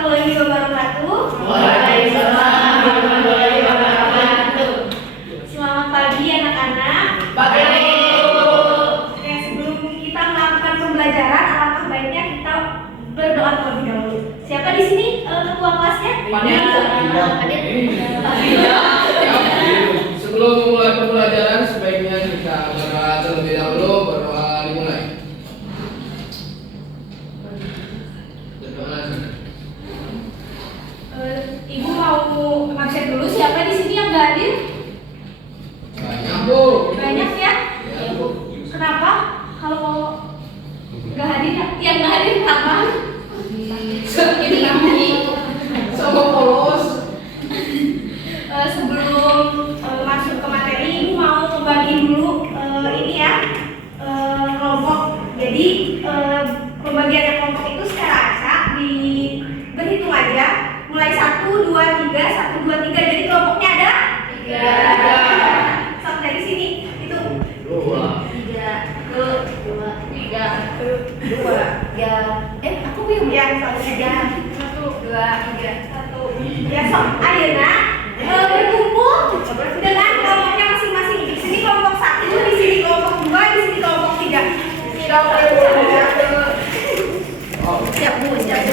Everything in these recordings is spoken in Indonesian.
warahmatullahi wabarakatuh. Waalaikumsalam warahmatullahi wabarakatuh. Selamat pagi anak-anak. Pagi. Oke, sebelum kita melakukan pembelajaran, alangkah baiknya kita berdoa terlebih dahulu. Siapa di sini ketua kelasnya? Sebelum memulai pembelajaran, sebaiknya kita berdoa terlebih dahulu. Berdoa dimulai. Berdoa. Ibu mau absen dulu. Siapa di sini yang nggak hadir? Banyak, Bu. Banyak ya? Ya, Bu. Kenapa? Kalau nggak hadir, yang nggak hadir kenapa? Sama polos. Sebelum masuk ke materi, ibu mau membagi dulu ini ya, kelompok. Jadi pembagian kelompok itu secara acak berhitung aja, mulai 1, 2, 3, 1, 2, 3. Jadi kelompoknya ada 3. Sampai dari sini itu 2. 3. Aku bingung ya, 1, 2, 3. Ya, sok. Ayeuna berkumpul dengan kelompoknya masing-masing. Di sini kelompok 1, di sini kelompok 2, di sini kelompok 3. Siap Bu, siap Bu.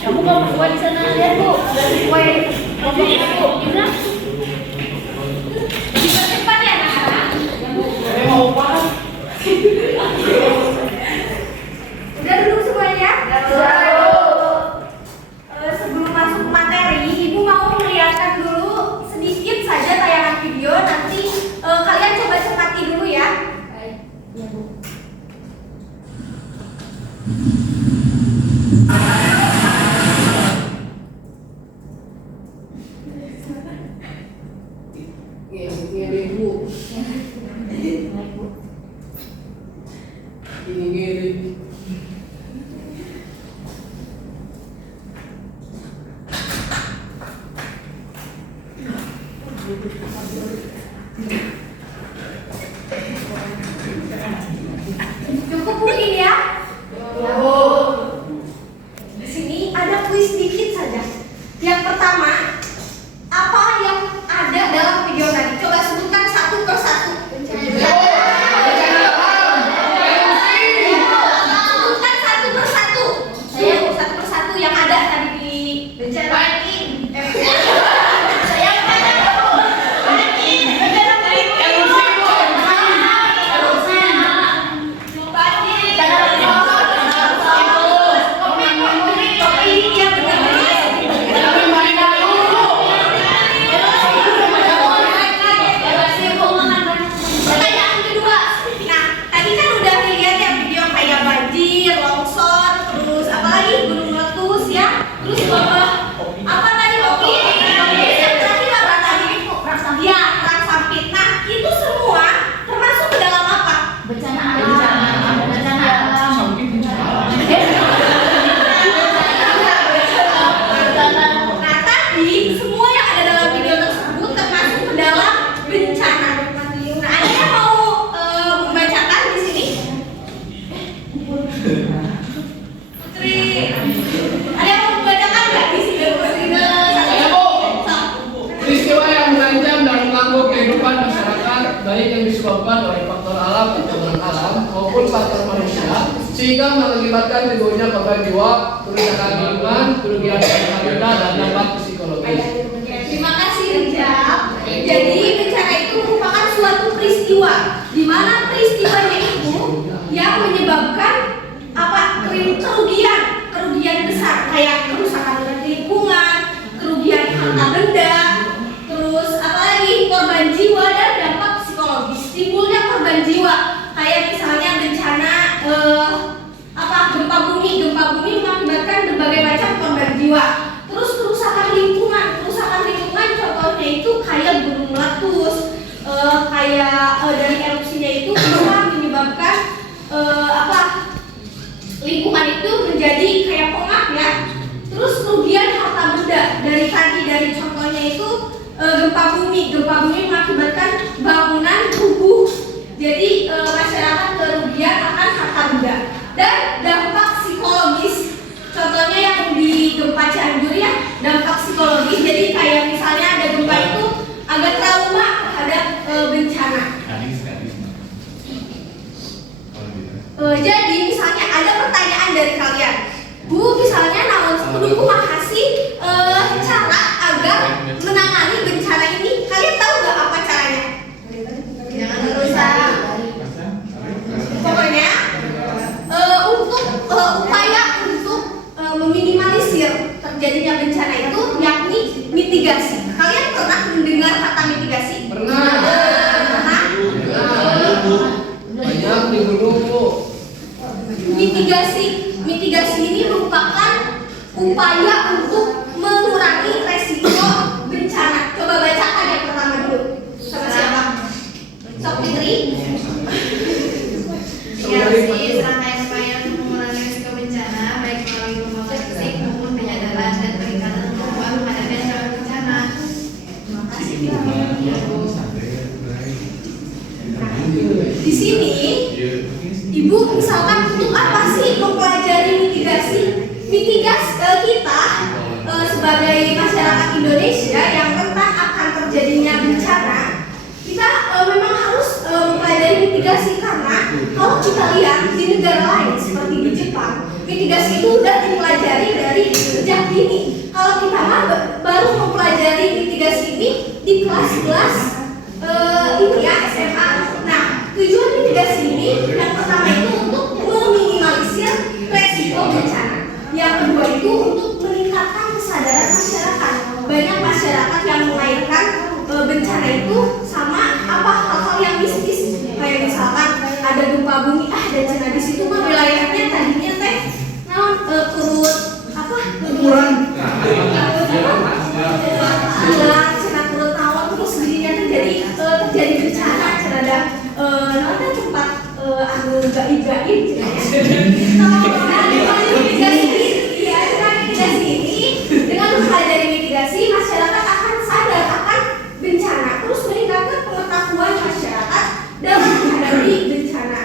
Kamu kalau berdua di sana lihat Bu, ada sesuai kelompoknya Bu. Gimana? Dipercepat ya anak-anak. Mau apa? Udah duduk semuanya? Sebelum masuk materi, Ibu mau melihatkan dulu sedikit saja tayangan video. Nanti kalian coba cermati dulu ya. Baik, ya Bu. Ngiring, Bu. Ini ngiring. Cukup mungkin ya. Di sini ada kuis sedikit saja. Yang pertama, apa yang ada dalam video tadi? Coba sebutkan satu persatu. Sebutkan satu persatu. Satu persatu yang ada tadi di bencana ini. Pertanyaan kedua. Nah, tadi kan udah dilihat ya video kayak banjir, longsor, terus apa lagi gunung meletus ya. Terus apa tadi kopi? Yang terakhir apa tadi? Ya, perang sampit. Nah, itu semua termasuk ke dalam apa? Bencana alam. Bencana alam. Nah, tadi semua yang ada dalam video tersebut termasuk ke dalam bencana. Nah, ada yang mau membacakan di sini? Putri, ada yang mau membacakan nggak di sini? Saya, Bu. Peristiwa yang mengancam dan mengganggu kehidupan masyarakat, baik yang disebabkan oleh faktor alam atau non-alam maupun faktor manusia, sehingga mengakibatkan timbulnya korban jiwa, kerusakan lingkungan, kerugian habitat, dan dampak psikologis. Terima kasih Rijal. Jadi bencana itu merupakan suatu peristiwa, di mana peristiwanya itu yang menyebabkan kerugian besar, kayak kerusakan lingkungan, kerugian harta benda, terus apalagi korban jiwa dan dampak psikologis. Timbulnya korban jiwa, kayak misalnya bencana gempa bumi mengakibatkan berbagai macam korban jiwa. Terus kerusakan lingkungan contohnya itu kayak gunung meletus, kayak dari erupsinya itu bisa menyebabkan lingkungan itu menjadi kayak pengap ya. Terus kerugian harta benda dari contohnya itu gempa bumi mengakibatkan bangunan rubuh. Jadi masyarakat kerugian akan harta benda. Dan dampak psikologis, contohnya yang di gempa Cianjur ya, dampak psikologis. Jadi kayak misalnya ada gempa itu agak trauma terhadap bencana. Jadi misalnya ada pertanyaan dari kalian, Bu, misalnya namun pendukung makasih cara agar menangani bencana ini. Kalian tahu nggak apa caranya? Jangan berusaha. Pokoknya untuk upaya untuk meminimalisir terjadinya bencana itu yakni mitigasi. Kalian pernah mendengar kata mitigasi? Pernah. Pernah? Banyak di guru. Mitigasi ini merupakan upaya untuk mengurangi resiko bencana. Coba bacakan yang pertama dulu. Sama siapa? Sok Fitri. Mitigasi serangkaian upaya untuk mengurangi risiko bencana baik melalui pembangunan fisik maupun penyadaran dan peningkatan kemampuan menghadapi ancaman bencana. Terima kasih. Di sini Ibu misalkan untuk apa sih mempelajari mitigasi? Mitigasi kita sebagai masyarakat Indonesia yang rentan akan terjadinya bencana, kita memang harus mempelajari mitigasi karena kalau kita lihat di negara lain seperti di Jepang, mitigasi itu sudah dipelajari dari sejak dini. Kalau kita baru mempelajari mitigasi ini di kelas-kelas ini ya SMA. Nah, tujuan mitigasi ini yang pertama itu untuk meminimalisir resiko bencana. Yang kedua itu untuk meningkatkan kesadaran masyarakat. Banyak masyarakat yang mengaitkan bencana itu sama apa hal-hal yang mistis. Kayak misalkan ada gempa bumi, ada cina di situ mah wilayahnya tadinya teh kurut apa? Ukuran. Ada cina kurut tawon terus dirinya terjadi bencana cerada ada tempat anu gaib-gaib mitigasi ini dengan mempelajari mitigasi masyarakat akan sadar akan bencana terus meningkatkan pengetahuan masyarakat dalam menghadapi bencana.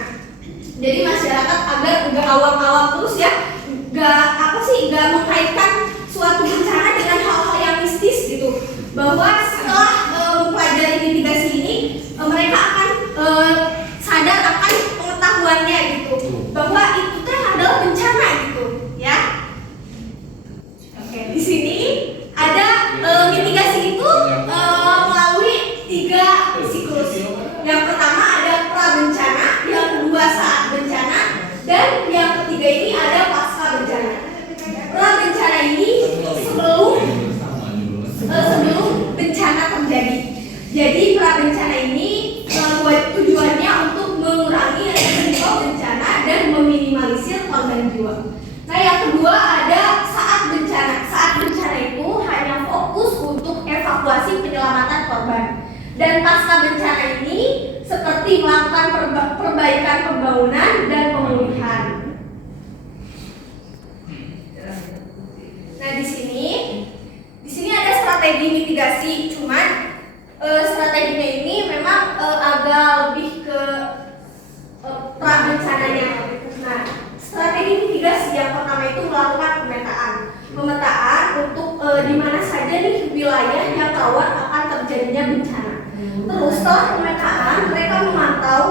Jadi masyarakat agar enggak awam-awam terus ya, enggak mengkaitkan suatu bencana dengan hal-hal yang mistis gitu. Bahwa setelah mempelajari mitigasi ini mereka akan sadar akan pengetahuannya gitu bahwa itu teh adalah bencana gitu ya. Oke, di sini ada mitigasi itu melalui 3 siklus. Yang pertama ada prabencana, yang kedua saat bencana, dan yang ketiga ini ada pasca bencana. Prabencana ini sebelum bencana terjadi. Jadi prabencana ini tujuannya untuk mengurangi risiko bencana dan meminimalisir korban jiwa. Nah, yang kedua ada saat bencana. Saat bencana itu hanya fokus untuk evakuasi penyelamatan korban. Dan pasca bencana ini seperti melakukan perbaikan pembangunan dan pemulihan. Nah, di sini ada strategi mitigasi, cuman strateginya ini memang agak lebih ke prabencananya. Nah, strategi mitigasi yang pertama itu melakukan pemetaan untuk di mana saja di wilayah yang rawan akan terjadinya bencana. Terus setelah pemetaan, mereka memantau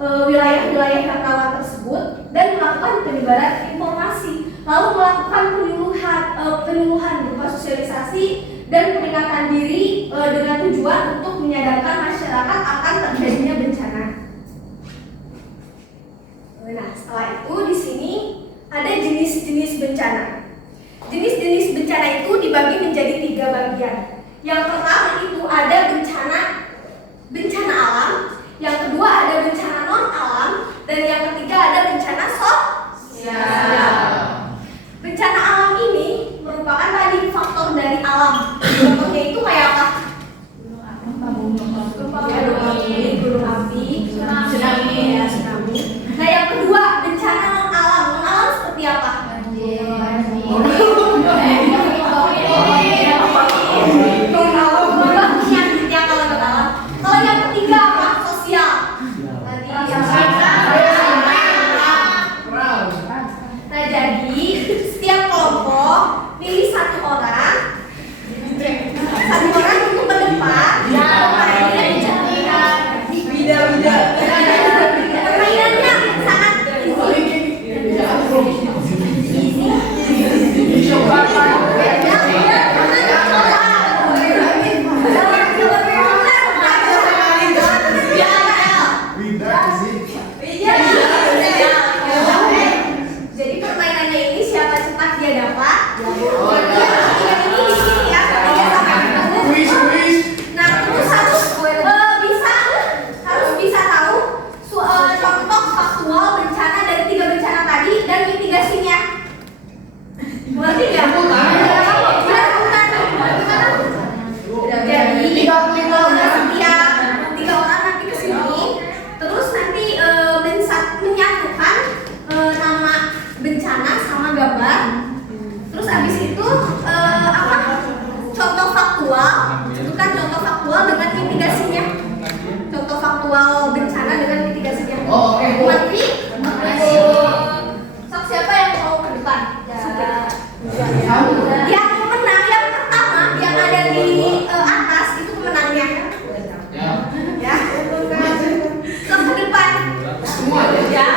wilayah-wilayah yang rawan tersebut dan melakukan penyebaran informasi, lalu melakukan penyuluhan berupa sosialisasi dan peringatan diri dengan tujuan untuk menyadarkan masyarakat akan terjadinya bencana. Nah, setelah itu di sini ada jenis-jenis bencana. Jenis-jenis bencana itu dibagi menjadi 3 bagian. Yang pertama itu ada bencana alam, yang kedua ada bencana non alam, dan yang ketiga ada bencana sosial. Bencana alam ini merupakan tadi faktor dari alam. Contohnya itu kayak apa? Gunung api, tsunami. Nah, yang kedua bencana non alam. Non alam seperti pilih satu orang untuk ke depan. Permainannya sangat jadi permainannya ini siapa cepat dia dapat. Ini di sini ya, 3 sampai 10. Nah, terus harus bisa tahu contoh faktual bencana dari 3 bencana tadi dan mitigasinya. Berarti ya? Jadi setiap 3 orang nanti ke sini, terus nanti menyatukan nama bencana sama gambar. Terus habis itu contoh faktual, tentukan contoh faktual dengan mitigasinya. Contoh faktual bencana dengan mitigasinya. Oh, oke, Bu. Nanti siapa yang mau ke depan? Yang menang yang pertama yang ada di atas itu pemenangnya. Ya. Ya. Sok ke depan. Semua ya. Ya.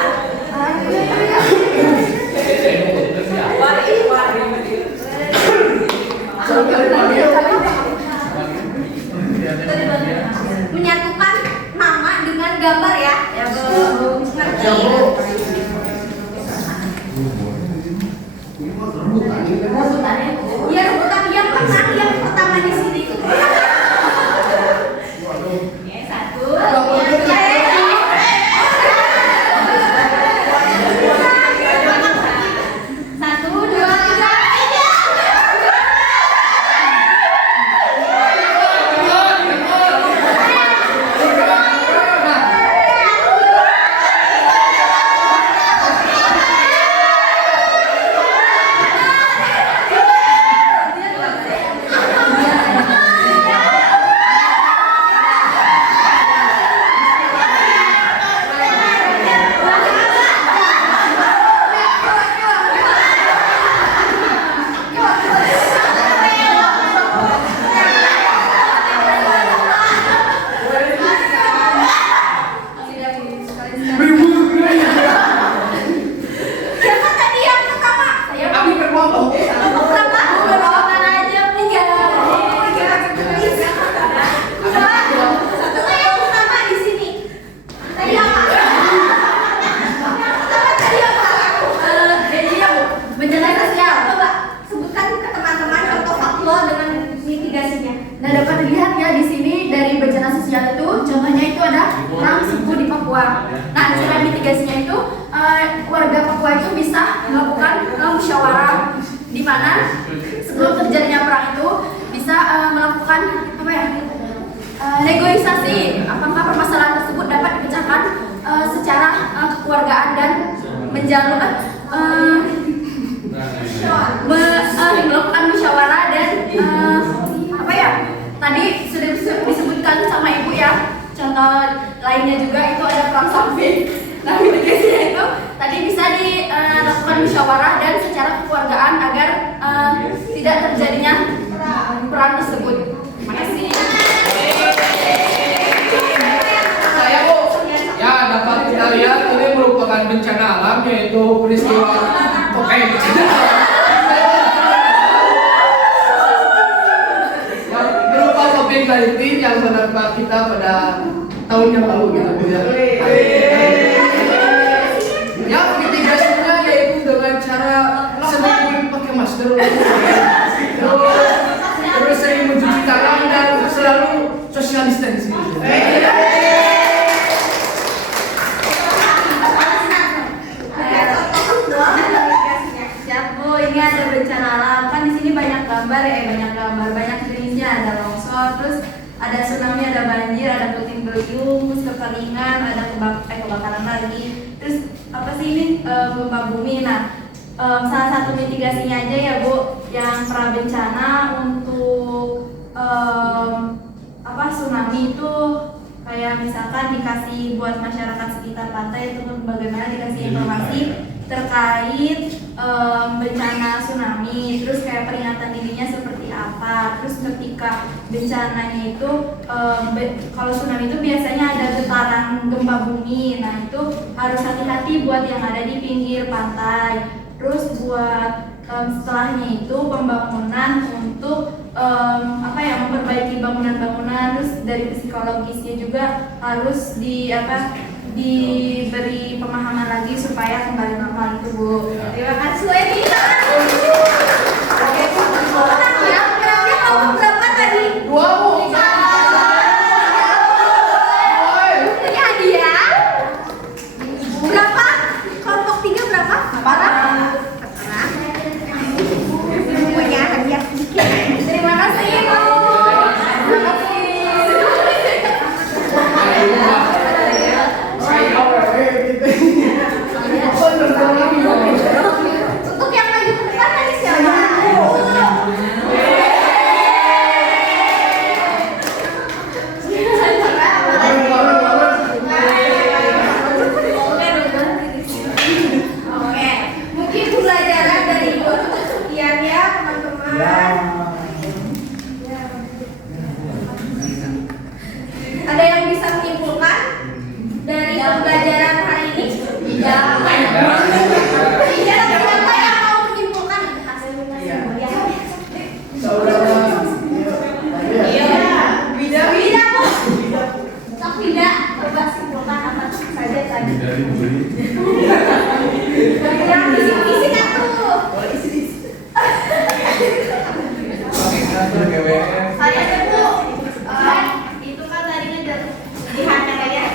Menyatukan nama dengan gambar ya. Ya, Bu. Ngerti? Iya, rebutan yang menang yang pertama di sini itu. Ya, 1. Siapa tadi yang pertama? Saya Abi berkelompok. pertama. Berotan aja tiga. Satu yang pertama di sini. Tadi apa? Yang pertama tadi apa? Jadi bencana sosial. Coba sebutkan ke teman-teman contoh faktual dengan mitigasinya. Nah, dapat dilihat ya di sini dari bencana sosial itu contohnya itu ada perang suku di Papua. Nah, cara mitigasinya itu warga Papua itu bisa melakukan musyawarah di mana sebelum terjadinya perang itu bisa melakukan apa ya? Negosiasi apakah permasalahan tersebut dapat dipecahkan secara kekeluargaan dan menjalin melakukan musyawarah dan apa ya? Tadi sudah disebutkan sama Ibu ya. Contoh lainnya juga itu ada perang samping. Nah, mitigasinya itu tadi bisa dilakukan musyawarah dan secara kekeluargaan agar tidak terjadinya perang tersebut. Terima kasih. Saya, Bu. Ya, dapat kita lihat ini merupakan bencana alam, yaitu peristiwa bencana alam. Berupa COVID-19 yang menerpa kita pada tahun yang lalu gitu, Bu, ya. Ya, mitigasinya yaitu dengan cara sering pakai masker, terus sering mencuci tangan dan selalu social distancing. Siap, Bu. Ini ada bencana alam. Kan di sini banyak gambar ya, banyak jenisnya. Ada longsor, terus ada tsunami, ada banjir, ada puting beliung, terus kekeringan, ada kebakaran lagi. Terus apa sih ini gempa bumi. Nah, salah satu mitigasinya aja ya, Bu, yang pra bencana untuk tsunami itu kayak misalkan dikasih buat masyarakat sekitar pantai itu bagaimana dikasih informasi terkait bencana tsunami, terus kayak peringatan dininya seperti apa, terus ketika bencananya itu kalau tsunami itu biasanya ada getaran gempa bumi, nah itu harus hati-hati buat yang ada di pinggir pantai. Terus buat setelahnya itu pembangunan untuk memperbaiki bangunan-bangunan, terus dari psikologisnya juga harus diberi pemahaman lagi supaya kembali normal itu, Bu. Terima kasih Bu Evita. Oke, ya, kira-kira kamu berapa tadi? 2 Bu. Punya hadiah? Berapa? Kelompok 3 berapa? Punya hadiah sedikit. Terima kasih Bu. Terima Untuk yang maju ke depan tadi siapa? Oke, mungkin pembelajaran dari Ibu sekian ya teman-teman. Ada yang bisa menyimpulkan dari pembelajaran hari ini? Tidak. Siapa yang mau menyimpulkan hasilnya? Iya. Wida Bu. Sok Wida, coba simpulkan apa saja tadi. Yang isi kan tuh. Saya Bu. Itu kan tadi lihat ya.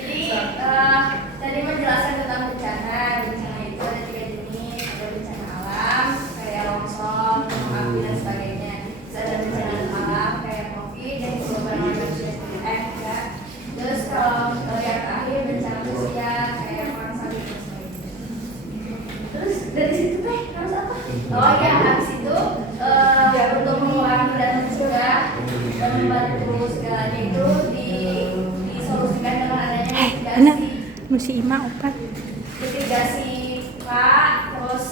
Jadi tadi menjelaskan tentang bencana. Bencana itu ada 3 jenis, ada bencana alam kayak longsor, gunung api dan sebagainya. Terus ada bencana alam kayak COVID dan global emergency ya. Terus kalau yang terakhir bencana manusia kayak perang salib dan sebagainya. Terus dari situ teh harus apa? Oh ya, habis itu untuk mengurangi dan mencegah dan membantu segalanya itu disolusikan dengan adanya mitigasi Pak, terus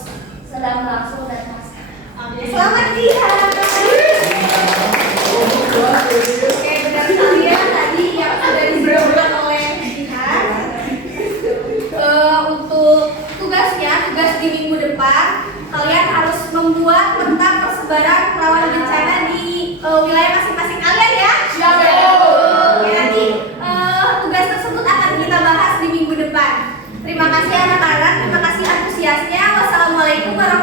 sedang berlangsung dan pasca. Selamat siang. Oke, benar sekali ya tadi yang sudah disebutkan oleh Jihan. Untuk tugasnya, tugas di minggu depan kalian harus membuat peta persebaran rawan bencana di wilayah masing-masing kalian ya. Siap, Bu. Oke, nanti tugas tersebut akan kita bahas di minggu depan. Terima kasih anak-anak, terima kasih antusiasnya. Wassalamualaikum warahmatullahi wabarakatuh.